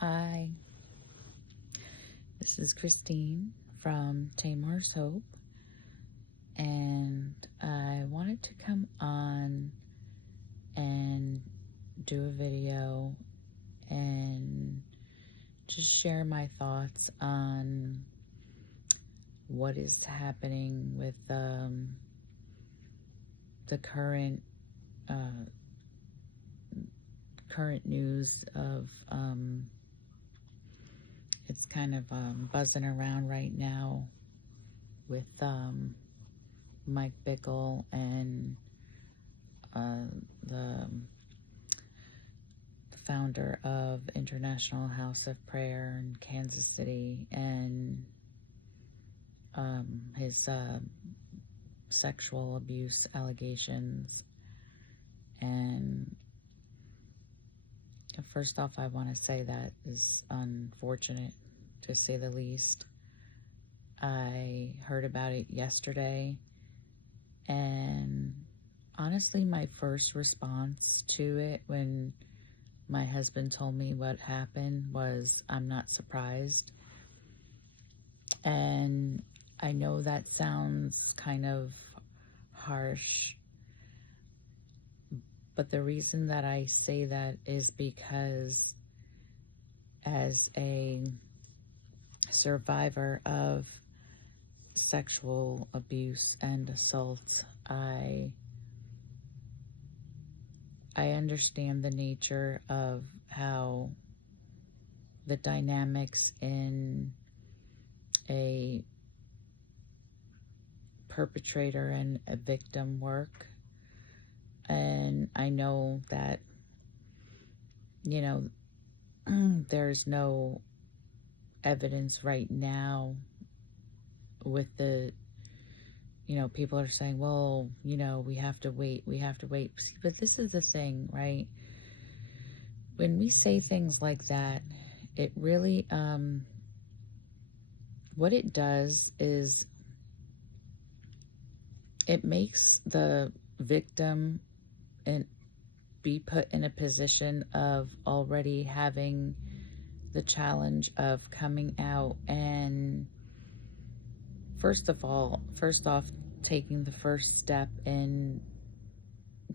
Hi, this is Christine from Tamar's Hope, and I wanted to come on and do a video and just share my thoughts on what is happening with the uh, current news of it's kind of buzzing around right now with Mike Bickle and uh, the founder of International House of Prayer in Kansas City, and his sexual abuse allegations. And first off, I want to say that is unfortunate, to say the least. I heard about it yesterday, and honestly, my first response to it when my husband told me what happened was, I'm not surprised. And I know that sounds kind of harsh, but the reason that I say that is because as a survivor of sexual abuse and assault, I understand the nature of how the dynamics in a perpetrator and a victim work. And I know that, there's no evidence right now with the, people are saying, well, we have to wait. See, but this is the thing, right? When we say things like that, it really, what it does is it makes the victim and be put in a position of already having the challenge of coming out and first off, taking the first step in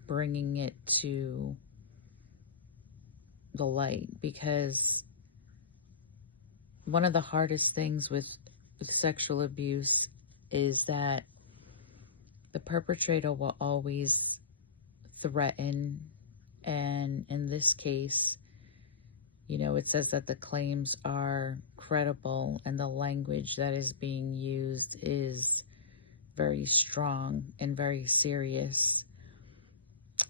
bringing it to the light. Because one of the hardest things with sexual abuse is that the perpetrator will always threaten. And in this case, it says that the claims are credible and the language that is being used is very strong and very serious.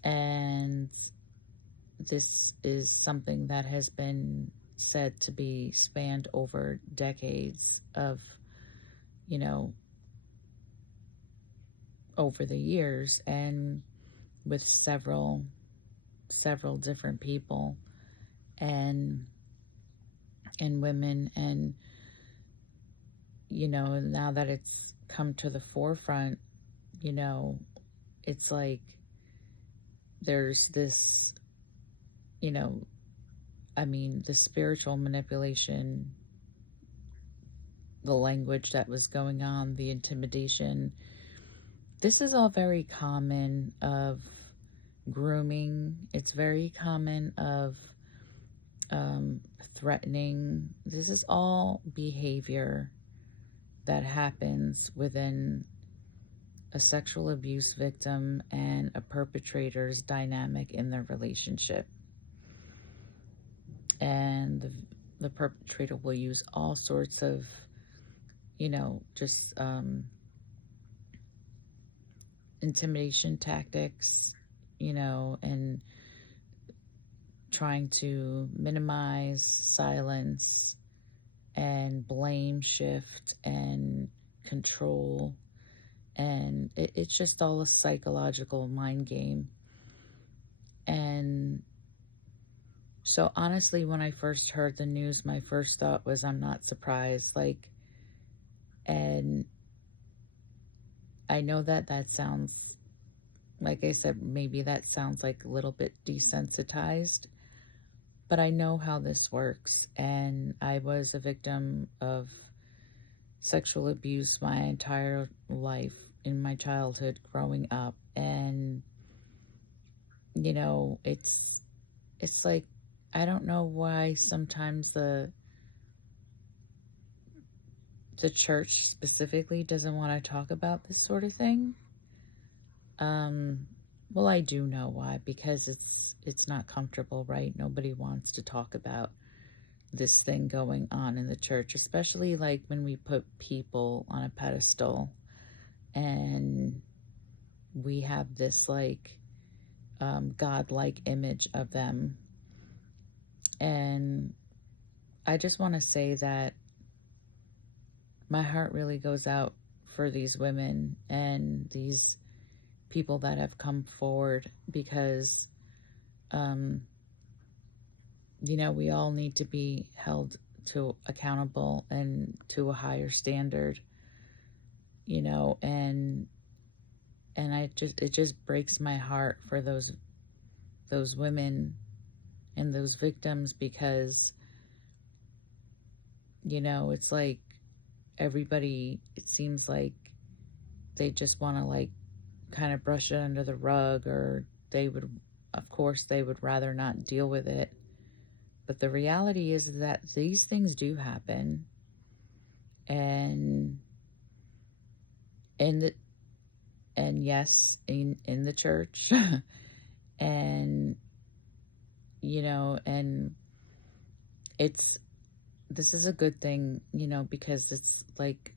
And this is something that has been said to be spanned over decades of, over the years, and with several different people and women. And now that it's come to the forefront, it's like there's this, the spiritual manipulation, the language that was going on, the intimidation. This is all very common of grooming. It's very common of threatening. This is all behavior that happens within a sexual abuse victim and a perpetrator's dynamic in their relationship. And the perpetrator will use all sorts of, just intimidation tactics, and trying to minimize, silence, and blame shift and control. And it's just all a psychological mind game. And so honestly, when I first heard the news, my first thought was, I'm not surprised. And I know that sounds, like I said, maybe that sounds like a little bit desensitized, but I know how this works, and I was a victim of sexual abuse my entire life in my childhood growing up. And it's like, I don't know why sometimes the church specifically doesn't want to talk about this sort of thing. um well, I do know why, because it's not comfortable, right? Nobody wants to talk about this thing going on in the church, especially like when we put people on a pedestal and we have this like godlike image of them. And I just want to say that my heart really goes out for these women and these people that have come forward, because um, we all need to be held to accountable and to a higher standard, and it just breaks my heart for those women and those victims, because it's like everybody, it seems like they just want to like kind of brush it under the rug, or they would, of course, they would rather not deal with it. But the reality is that these things do happen, and in the and yes, in the church, and and it's this is a good thing, because it's like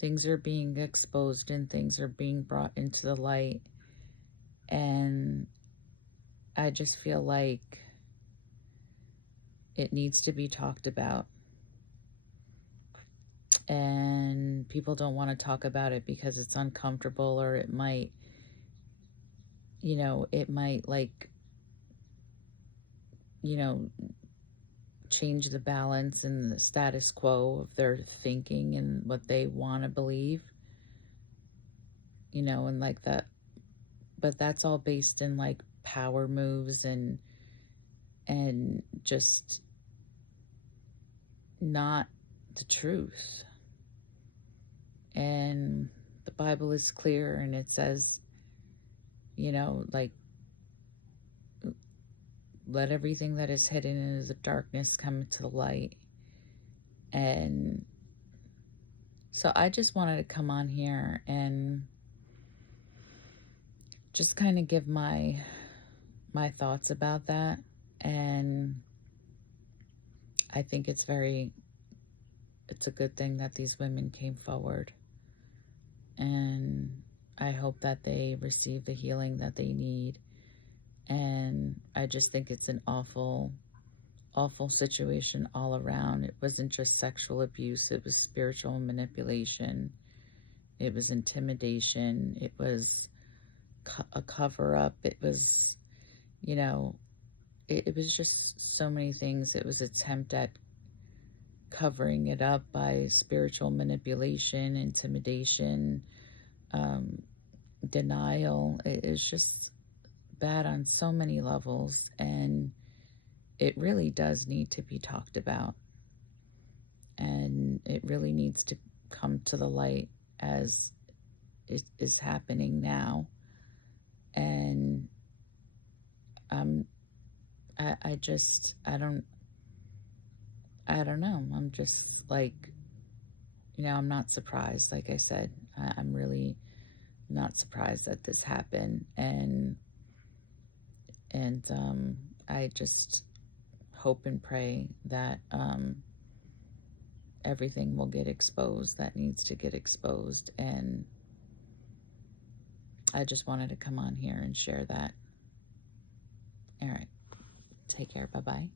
things are being exposed and things are being brought into the light. And I just feel like it needs to be talked about. And people don't want to talk about it because it's uncomfortable, or it might like, you know, change the balance and the status quo of their thinking and what they want to believe, and like that. But that's all based in like power moves and just not the truth. And the Bible is clear, and it says, like, let everything that is hidden in the darkness come to the light. And so I just wanted to come on here and just kind of give my thoughts about that. And I think it's a good thing that these women came forward, and I hope that they receive the healing that they need. And I just think it's an awful, awful situation all around. It wasn't just sexual abuse, it was spiritual manipulation, it was intimidation, it was a cover up, it was, it was just so many things. It was attempt at covering it up by spiritual manipulation, intimidation, um, denial. It is just bad on so many levels, and it really does need to be talked about, and it really needs to come to the light as it is happening now. And I just I don't know. I'm just like, I'm not surprised. Like I said, I'm really not surprised that this happened. And I just hope and pray that everything will get exposed that needs to get exposed. And I just wanted to come on here and share that. All right. Take care. Bye bye.